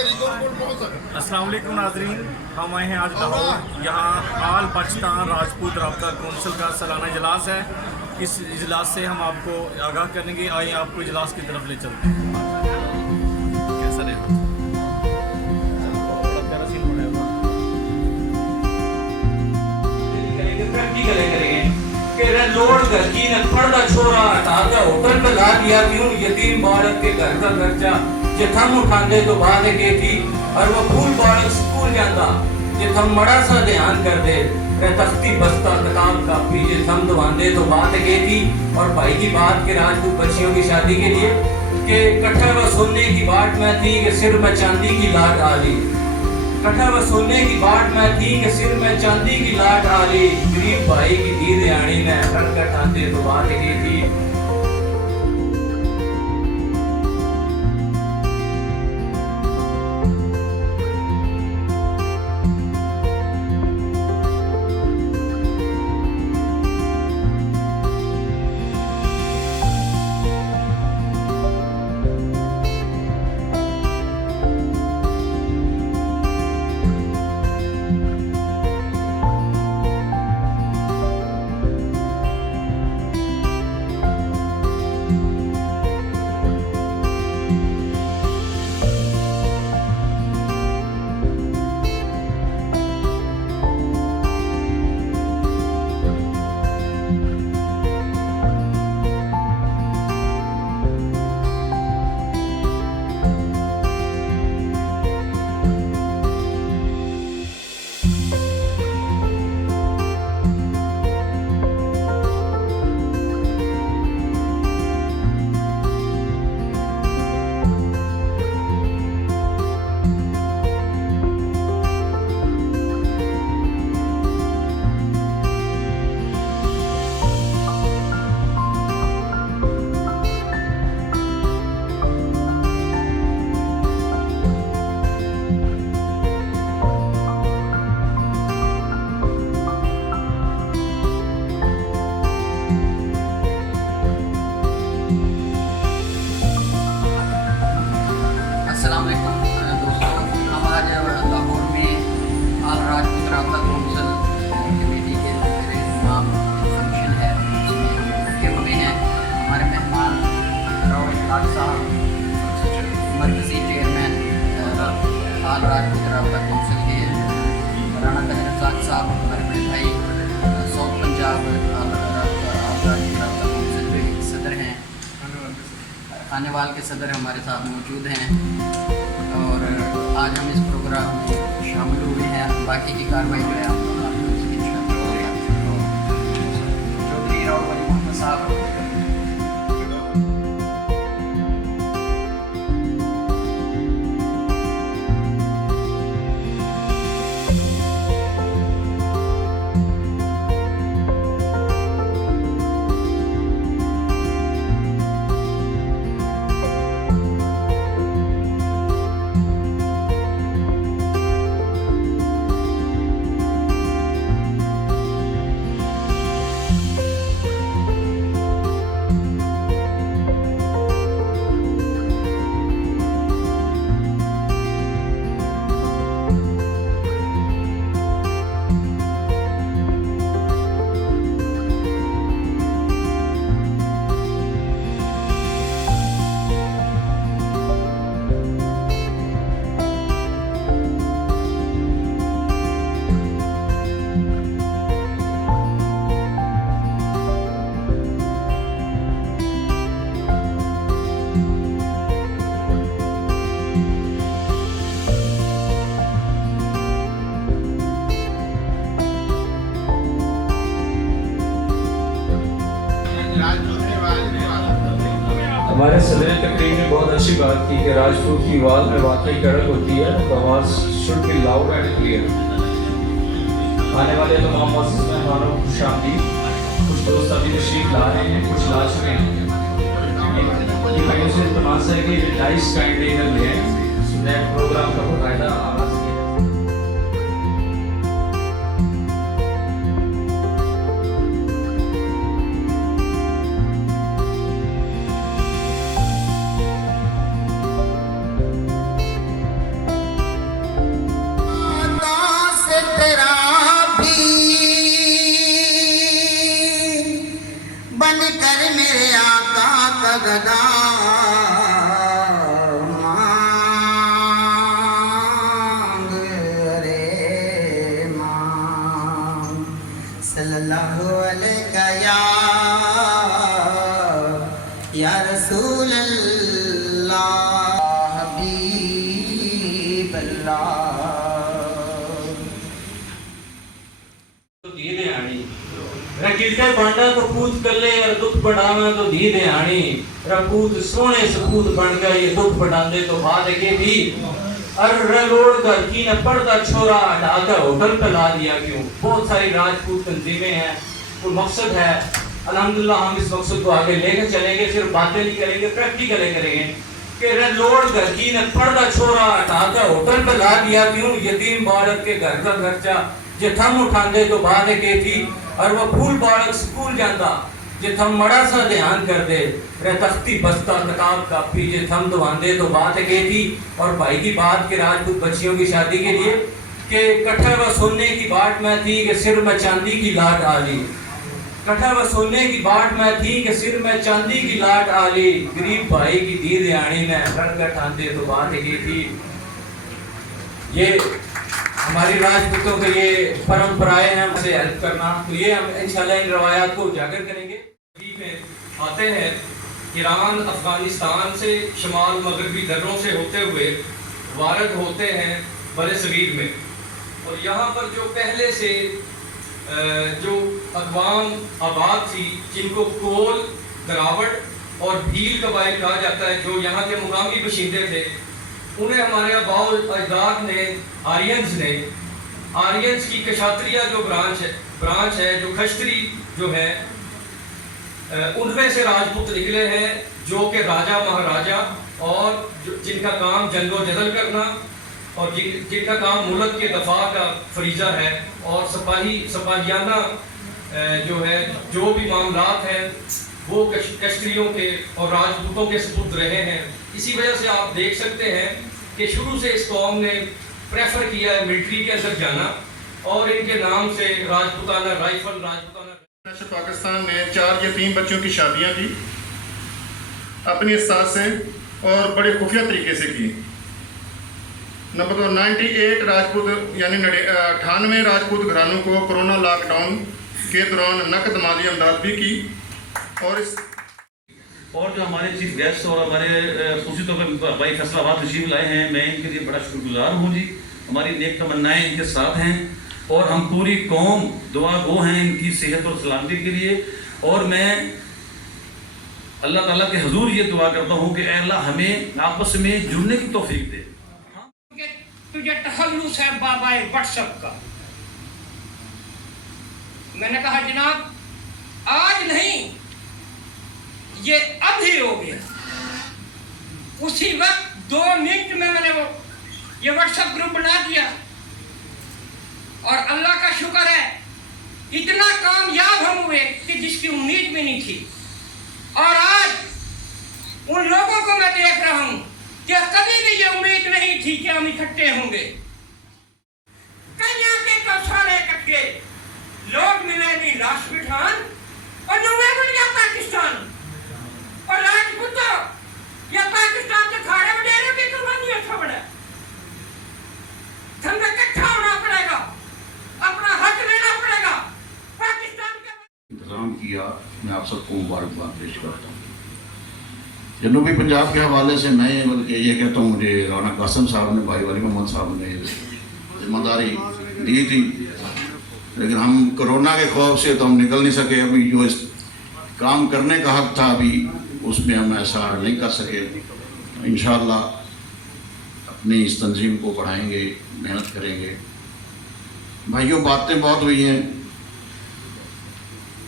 अस्सलाम वालेकुम नाज़रीन, हम आए हैं आज लाहौर। यहाँ आल पाकिस्तान राजपूत राब्ता कौंसिल का सालाना इजलास है। इस इजलास से हम आपको आगाह करेंगे। आइए आपको इजलास की तरफ ले चलते हैं। कैसा रहेगा? बड़ा प्यारा सीन बनाया लोड गर्जी ने पर्दा छोड़ा हटा के होटल पे ला दिया कि उन यतीम बालक के घर का खर्चा जे थम उठांदे तो बात के थी और वो फूल बालक स्कूल जाता जे थम बड़ा सा ध्यान कर दे तख्ती बस्ता किताब कापी जे थम दवांदे तो बात के थी। और भाई की बात के राजपूत बच्चियों की शादी के लिए कि कट्ठा व सोने की बाट में थी कि सिर में चांदी की लाट आली। कट्ठा व सोने की बाट में थी कि सिर में चांदी की लाट आली। गरीब भाई की दी दिहाड़ी में रंग कटाते तो बात की थी। मरकजी चेयरमैन आल राजपूत राब्ता कौंसिल के राणा तहर साहब, हमारे बड़े भाई साउथ पंजाब आल राजपूत राब्ता कौंसिल के सदर हैं, खानेवाल के सदर हमारे साथ मौजूद हैं और आज हम इस प्रोग्राम में शामिल हुए हैं। बाकी की कार्रवाई जो है चौधरी राव वली मोहम्मद साहब। हमारे सदर तकरीर ने बहुत अच्छी बात की कि राजपूत की आवाज़ में वाकई कड़क होती है, तो आवाज़ should be loud and clear. आने वाले तमाम मौजूद मेहमानों को खुशामदीद। कुछ दोस्त अभी तशरीफ ला रहे हैं, कुछ ला चुके हैं। ये भाइयों से तमाशा है कि लाइस काइंडली कर लें प्रोग्राम का बाकायदा आगाज़ किया। धी दयाणी रकीते बांडा तो पूत कले और दुख बढ़ावे तो धी दयाणी रपूत सोने सपूत बन गए ये दुख बढ़ाने तो बात के भी और रलोड़ कर की ने पर्दा छोरा हटाकर होटल पे ला दिया क्यों। बहुत सारी राजपूत तंजीमें हैं, कोई मकसद है। अल्हम्दुलिल्लाह हम इस मकसद को आगे लेकर चलेंगे, सिर्फ बातें नहीं करेंगे, प्रैक्टिकल करेंगे कि रलोड़ कर की ने पर्दा छोरा हटाकर होटल पे ला दिया क्यों। यतीम बालक के घर का खर्चा जे थम उठांदे तो बात के थी और वो फूल बालक स्कूल जाता जे थम मड़ा सा ध्यान कर दे रे तख्ती बस्ता किताब कापी जे थम दवांदे तो बात के थी। और भाई की बात के राजपूत बच्चियों की शादी के लिए कि कट्ठा व सोने की बाट में थी कि सिर में चांदी की लाट आली। कट्ठा व सोने की बाट में थी कि सिर में चांदी की लाट आली। गरीब भाई की दी दयाणी में रड़कर ठांदे तो बात की थी। ये हमारी राजपूतों के ये परंपराएं हैं, उसे हेल्प करना। तो ये हम इंशाल्लाह इन रवायात को उजागर करेंगे। में आते हैं ईरान अफगानिस्तान से शुमाल मगरबी दर्रों से होते हुए वारद होते हैं बड़े सगीर में। और यहाँ पर जो पहले से जो अक़वाम आबाद थी जिनको कोल, दरावट और भील कबाइल कहा जाता है, जो यहाँ के मुकामी बशिंदे थे, उन्हें हमारे आबाओ अजदाद ने आर्यंस की कशात्रिया जो ब्रांच है जो खश्तरी जो है उनमें से राजपूत निकले हैं, जो कि राजा महाराजा और जिनका काम जंगो जदल करना और जिनका काम मुल्क के दफा का फरीजा है और सिपाहियाना जो है जो भी मामलात हैं वो कश्तरियों के और राजपूतों के सपुर्द रहे हैं। इसी वजह से आप देख सकते हैं कि शुरू से इस कौम ने प्रेफर किया है मिलिट्री के अंदर जाना और इनके नाम से राजपूताना राइफल, राजपूताना पाकिस्तान ने 4 यतीम बच्चों की शादियां की अपनी इस्तात से और बड़े खुफिया तरीके से की। नंबर 2 98 राजपूत यानी 98 राजपूत घरानों को कोरोना लॉकडाउन के दौरान नकद माली इमदाद भी की। और जो हमारे चीफ गेस्ट और हमारे खुशी तौर पर भाई फैसलाबाद तशरीफ लाए हैं, मैं इनके लिए बड़ा शुक्रगुजार हूँ जी। हमारी नेक तमन्नाएं इनके साथ हैं और हम पूरी कौम दुआ गो हैं इनकी सेहत और सलामती के लिए। और मैं अल्लाह ताला के हुजूर ये दुआ करता हूँ कि अल्लाह हमें आपस में जुड़ने की तौफीक दे। तुझे तखल्लुस है बाबा व्हाट्सएप का। मैंने कहा जनाब आज नहीं, ये अभी हो गया। उसी वक्त 2 मिनट में मैंने वो ये व्हाट्सएप ग्रुप बना दिया और अल्लाह का शुक्र है इतना कामयाब हम हुए कि जिसकी उम्मीद भी नहीं थी। और आज उन लोगों को मैं देख रहा हूं कि कभी भी ये उम्मीद नहीं थी कि हम इकट्ठे होंगे। कन्या के तो सारे इकट्ठे लोग मिले नहीं, लाश बिठान और नवे बन गया पाकिस्तान और राजपूतों या पाकिस्तान के खाड़े में डेरे की कुर्बानी अच्छा बड़ा। हमें इकट्ठा होना पड़ेगा, अपना हक लेना पड़ेगा। पाकिस्तान का इंतजाम किया, मैं आप सबको मुबारकबाद पेश करता हूँ। जनूबी पंजाब के हवाले से मैं बल्कि ये कहता हूँ, मुझे राना कासम साहब ने, भाई वाली मोहम्मद साहब ने जिम्मेदारी दी थी, लेकिन हम कोरोना के खौफ से तो हम निकल नहीं सके। अभी जो इस काम करने का हक था अभी उसमें हम ऐसा नहीं कर सके। इंशाअल्लाह अपनी इस तंजीम को बढ़ाएंगे, मेहनत करेंगे। भाइयों बातें बहुत हुई हैं,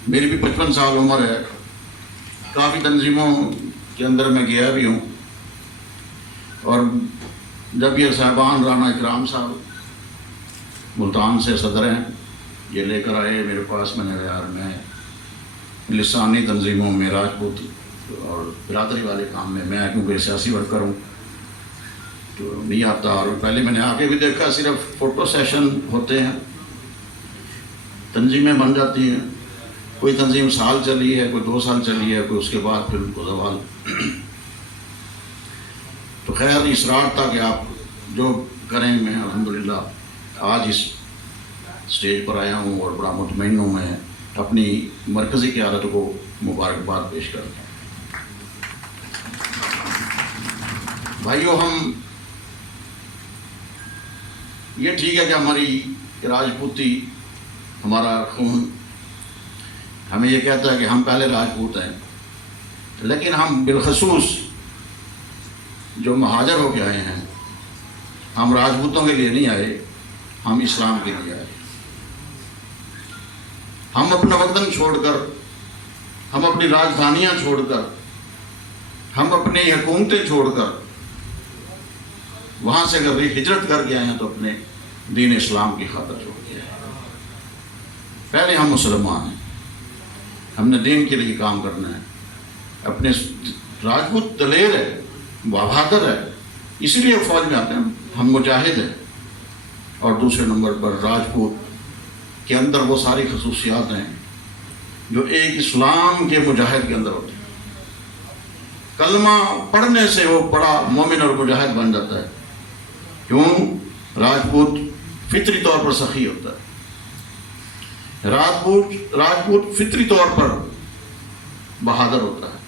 मेरी भी 55 साल उम्र है, काफ़ी तंजीमों के अंदर मैं गया भी हूँ। और जब ये साहबान राना इकराम साहब मुल्तान से सदर हैं, ये लेकर आए मेरे पास, मैंने कहा यार मैं लिसानी तंजीमों में राजपूत और बिरादरी वाले काम में मैं क्योंकि सियासी वर्कर हूँ तो नहीं आता। और पहले मैंने आके भी देखा, सिर्फ फ़ोटो सेशन होते हैं, तंजीमें बन जाती हैं। कोई तंजीम साल चली है, कोई 2 साल चली है, कोई उसके बाद फिर उनको जवाल। तो खैर इसरार था कि आप जो करें, मैं अल्हम्दुलिल्लाह आज इस स्टेज पर आया हूँ और बड़ा मुतमईन हूँ। मैं अपनी मरकज़ी क़यादत को मुबारकबाद पेश करता हूँ। भाइयों हम یہ ٹھیک ہے کہ ہماری راجپوتی ہمارا خون ہمیں یہ کہتا ہے کہ ہم پہلے راجپوت ہیں، لیکن ہم بالخصوص جو مہاجر ہو کے آئے ہیں، ہم راجپوتوں کے لیے نہیں آئے، ہم اسلام کے لیے آئے۔ ہم اپنا وطن چھوڑ کر، ہم اپنی راجدھانیاں چھوڑ کر، ہم اپنی حکومتیں چھوڑ کر وہاں سے اگر ہجرت کر کے آئے ہیں تو اپنے دین اسلام کی خاطر چھوڑ کے آئے ہیں۔ پہلے ہم مسلمان ہیں، ہم نے دین کے لیے کام کرنا ہے۔ اپنے راجپوت دلیر ہے، بہادر ہے، اسی لیے فوج میں آتے ہیں، ہم مجاہد ہیں۔ اور دوسرے نمبر پر راجپوت کے اندر وہ ساری خصوصیات ہیں جو ایک اسلام کے مجاہد کے اندر ہوتی ہیں۔ کلمہ پڑھنے سے وہ بڑا مومن اور مجاہد بن جاتا ہے۔ کیوں؟ راجپوت فطری طور پر سخی ہوتا ہے، راجپوت فطری طور پر بہادر ہوتا ہے،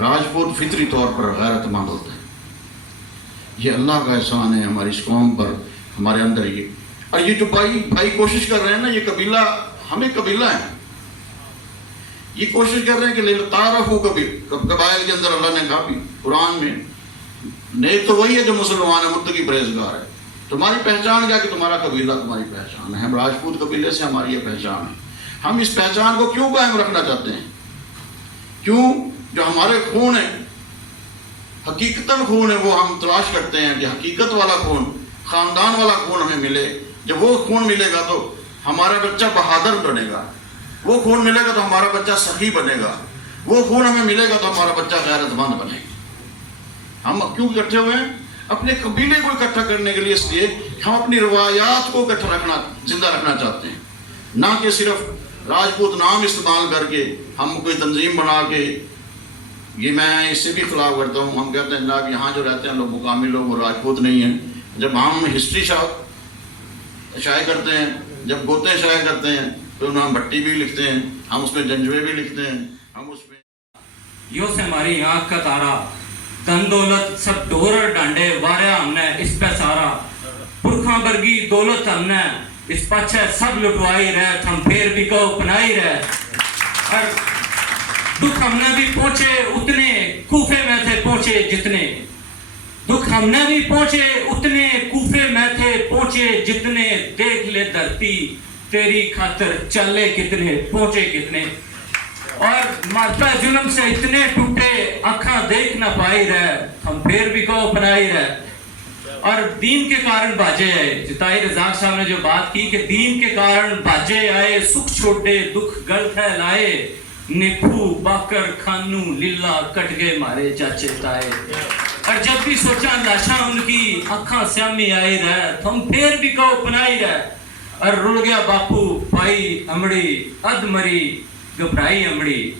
راجپوت فطری طور پر غیرت مند ہوتا ہے۔ یہ اللہ کا احسان ہے ہماری اس قوم پر، ہمارے اندر یہ۔ اور یہ جو بھائی کوشش کر رہے ہیں نا، یہ قبیلہ، ہمیں قبیلہ ہیں، یہ کوشش کر رہے ہیں کہ لِتَعَارَفُوا قبائل کے اندر اللہ نے کہا بھی قرآن میں، نیک تو وہی ہے جو مسلمان ہے، متقی پرہیزگار ہے۔ تمہاری پہچان کیا کہ تمہارا قبیلہ تمہاری پہچان ہے۔ ہم راجپوت قبیلے سے ہماری یہ پہچان ہے۔ ہم اس پہچان کو کیوں قائم رکھنا چاہتے ہیں؟ کیوں؟ جو ہمارے خون ہے، حقیقتاً خون ہے، وہ ہم تلاش کرتے ہیں کہ حقیقت والا خون، خاندان والا خون ہمیں ملے۔ جب وہ خون ملے گا تو ہمارا بچہ بہادر بنے گا، وہ خون ملے گا تو ہمارا بچہ سخی بنے گا، وہ خون ہمیں ملے گا تو ہمارا بچہ غیرت مند بنے گا۔ ہم کیوں اکٹھے ہوئے ہیں؟ اپنے قبیلے کو اکٹھا کرنے کے لیے، اس لیے ہم اپنی روایات کو اکٹھا رکھنا، زندہ رکھنا چاہتے ہیں، نہ کہ صرف راجپوت نام استعمال کر کے ہم کوئی تنظیم بنا کے۔ یہ میں اس سے بھی خلاف کرتا ہوں۔ ہم کہتے ہیں جناب یہاں جو رہتے ہیں لوگ، مقامی لوگ، وہ راجپوت نہیں ہیں۔ جب ہم ہسٹری شائع کرتے ہیں، جب گوتے شائع کرتے ہیں، تو ہم بھٹی بھی لکھتے ہیں، ہم اس میں جنجوے بھی لکھتے ہیں، ہم اس میں یوں سے ہماری آنکھ کا تارا، دن دولت سب ڈور ڈانڈے واریا ہم نے اس پہ سارا، پرکھاں برگی دولت ہم نے اس پچھے سب لٹوائی رہے، ہم پھر بھی کو پنائی رہے۔ اور دکھ ہم نے بھی پہنچے اتنے، کوفے میں تھے پہنچے جتنے، دکھ ہم نے بھی پہنچے اتنے، کوفے میں تھے پہنچے جتنے، دیکھ لے دھرتی تیری خاطر چلے کتنے، پہنچے کتنے۔ اور مرتا جنم سے اتنے ٹوٹے، آنکھاں دیکھ نہ پائی رہے، ہم پھر بھی کو اپنائی رہے۔ اور دین کے کارن باجے آئے، جتائی رزاق صاحب نے جو بات کی کہ دین کے کارن باجے آئے، سکھ چھوٹے دکھ گل تھے لائے، نکھو باکر کھانو لیلا کٹ گئے مارے چاچے تائے۔ اور جب بھی سوچا لاشاں ان کی آنکھاں سیامی آئی رہے، ہم پھر بھی کو اپنائی رہے۔ اور رڑ گیا باپو پائی امڑی، اد مری گھبرائی امڑی۔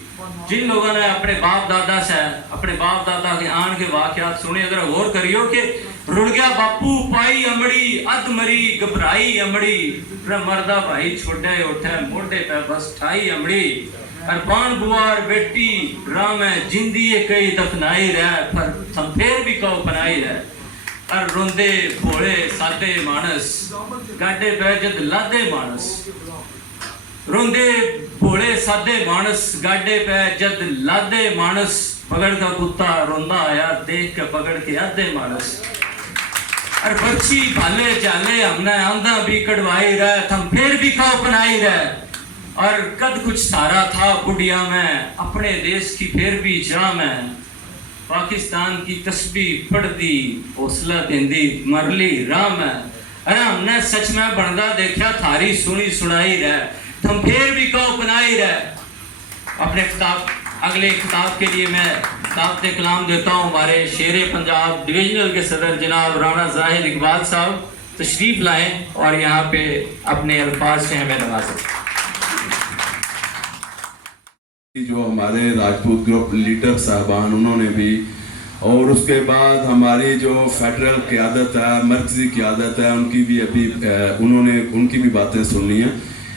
جن لوگوں نے اپنے باپ دادا سے، اپنے باپ دادا کے آن کے واقعات سنے، اگر غور کریو کہ رڑ گیا باپو پائی امڑی، اد مری گھبرائی امڑی، مردہ بھائی چھوٹے اٹھے موڑے پہ بس ٹھائی امڑی۔ اور پان بوار بیٹی رام جندی کئی دفنائی رہے، پر ہم پھر بھی کو بنائی رہے۔ اور روندے بھوڑے سادے مانس، گاڈے پہ جد لادے مانس، روندے بھوڑے سادے مانس، گاڈے پہ جد لادے مانس، پکڑ کا کتا روندا آیا دیکھ کے پکڑ کے آدھے مانس۔ اور بچی بھالے جالے ہم نے آندھا بھی کڑوائی رہے، ہم پھر بھی کو اپنائی رہے۔ اور قد کچھ سارا تھا بڑھیا میں، اپنے دیش کی پھر بھی جا میں، پاکستان کی تسبیح پڑھ دی، حوصلہ دیندی مرلی راہ میں۔ ارے ہم نے سچ میں بندہ دیکھا تھاری سنی سنائی رہے، ہم پھر بھی کو بنائی رہے۔ اپنے اگلے خطاب کے لیے میں خطاب کلام دیتا ہوں ہمارے شیر پنجاب ڈویژنل کے صدر جناب رانا زاہد اقبال صاحب تشریف لائیں اور یہاں پہ اپنے الفاظ سے ہمیں نوازیں۔ جو ہمارے راجپوت گروپ لیڈر صاحبان انہوں نے بھی، اور اس کے بعد ہماری جو فیڈرل قیادت ہے، مرکزی قیادت ہے، ان کی بھی ابھی انہوں نے ان کی بھی باتیں سننی ہیں،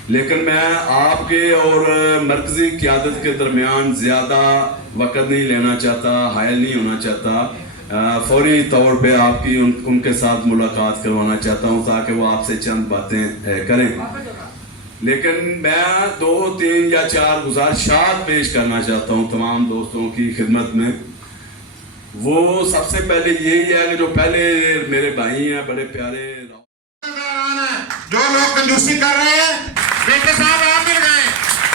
لیکن میں آپ کے اور مرکزی قیادت کے درمیان زیادہ وقت نہیں لینا چاہتا، حائل نہیں ہونا چاہتا۔ फौरी तौर पे आपकी उनके साथ मुलाकात करवाना चाहता हूँ ताकि वो आपसे चंद बातें करें। लेकिन मैं 2, 3 या 4 गुजारिशात पेश करना चाहता हूँ तमाम दोस्तों की खिदमत में। वो सबसे पहले यही है कि जो पहले मेरे भाई हैं बड़े प्यारे, जो लोग कंजूसी कर रहे हैं, बेटे साहब आप मिल गए।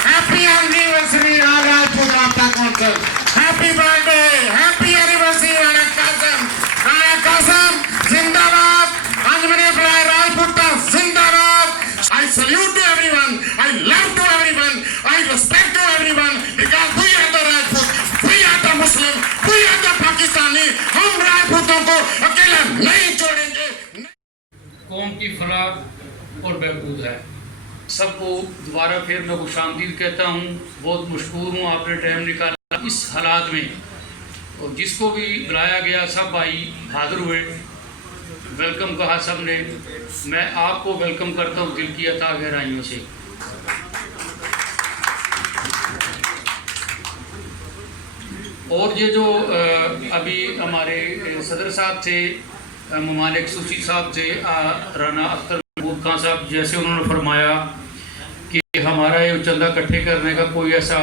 Happy anniversary Rajput Rabta council, happy birthday, happy anniversary Rana Qasim जिंदाबाद, अंजमनी फ्लाई राजपूता जिंदाबाद। I salute to everyone, I love to everyone, I respect to everyone because we are the Rajput, we are the Muslim, we are the Pakistani। हम राजपूतों को अकेला नहीं छोड़ेंगे। कौम की फलाह और बहबूद है। सबको दोबारा फिर मैं खुशामदीद कहता हूँ, बहुत मशकूर हूँ आपने टाइम निकाला इस हालात में, और जिसको भी बुलाया गया सब भाई हाजिर हुए, वेलकम कहा सब ने। मैं आपको वेलकम करता हूँ दिल की अता गहराइयों से। और ये जो अभी हमारे सदर साहब थे, ममालिक सूची साहब थे, राना अख्तर महमूद खान साहब, जैसे उन्होंने फरमाया कि हमारा ये चंदा इकट्ठे करने का कोई ऐसा